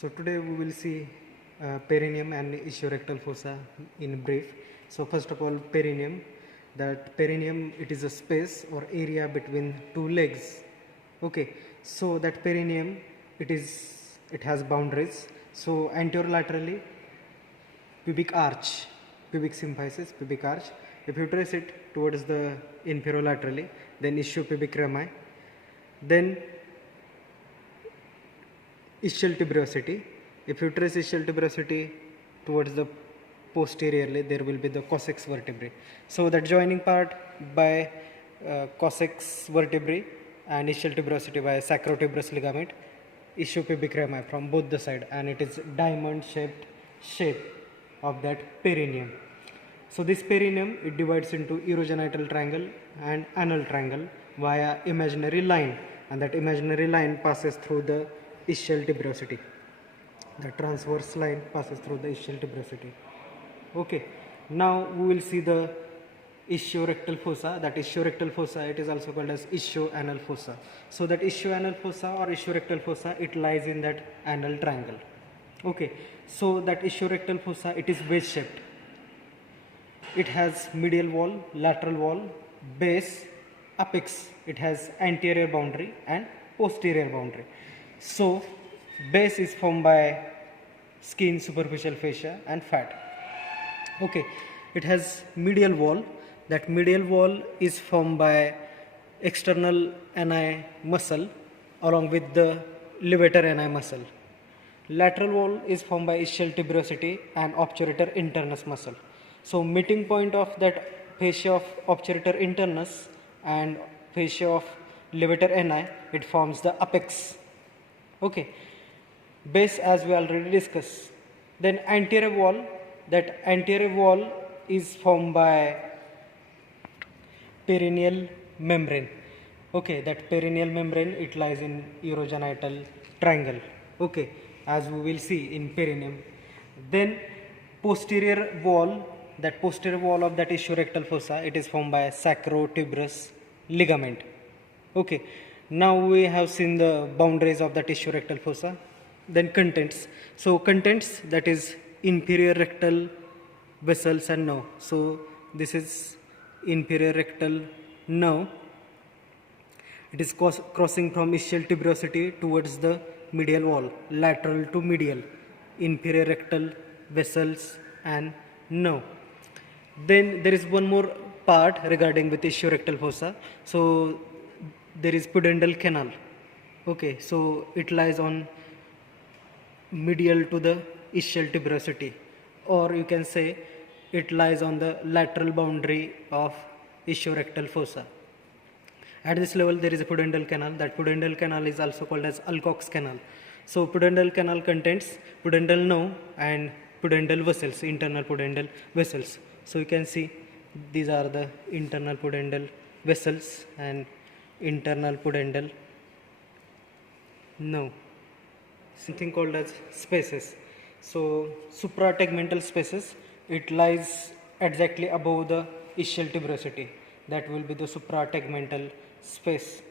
So today we will see perineum and ischiorectal fossa in brief. So first of all, perineum. That perineum, it is a space or area between two legs. Okay, so that perineum, it has boundaries. So anterolaterally, pubic arch, pubic symphysis, pubic arch. If you trace it towards the inferolaterally, then ischiopubic rami, then ischial tuberosity. If you trace ischial tuberosity towards the posteriorly, there will be the coccyx vertebrae. So that joining part by coccyx vertebrae and ischial tuberosity by sacrotuberous ligament, ischiopubic rami from both the side, and it is diamond shaped shape of that perineum. So this perineum, it divides into urogenital triangle and anal triangle via imaginary line, and that imaginary line passes through the ischial tuberosity. The transverse line passes through the ischial tuberosity. Okay, now we will see the ischiorectal fossa. That ischiorectal fossa, it is also called as ischioanal fossa. So that ischioanal fossa or ischiorectal fossa, it lies in that anal triangle. Okay, so that ischiorectal fossa, it is wedge shaped. It has medial wall, lateral wall, base, apex. It has anterior boundary and posterior boundary. So base is formed by skin, superficial fascia and fat. Okay, it has medial wall. That medial wall is formed by external ani muscle along with the levator ani muscle. Lateral wall is formed by ischial tuberosity and obturator internus muscle. So meeting point of that fascia of obturator internus and fascia of levator ani, it forms the apex. Okay, base as we already discussed. Then anterior wall, that anterior wall is formed by perineal membrane. Okay, that perineal membrane, it lies in urogenital triangle. Okay, as we will see in perineum. Then posterior wall, that posterior wall of that ischiorectal fossa, it is formed by sacrotuberous ligament. Okay, now we have seen the boundaries of that ischiorectal fossa. Then contents. So contents, that is inferior rectal vessels and nerve. So this is inferior rectal nerve. It is crossing from ischial tuberosity towards the medial wall, lateral to medial, inferior rectal vessels and nerve. Then there is one more part regarding with ischiorectal fossa. So there is pudendal canal. Okay, so it lies on medial to the ischial tuberosity, or you can say it lies on the lateral boundary of ischiorectal fossa. At this level there is a pudendal canal. That pudendal canal is also called as Alcock's canal. So pudendal canal contains pudendal nerve and pudendal vessels, internal pudendal vessels. So you can see these are the internal pudendal vessels and internal pudendal nerve. Something called as spaces. So suprategmental spaces, it lies exactly above the ischial tuberosity. That will be the suprategmental space.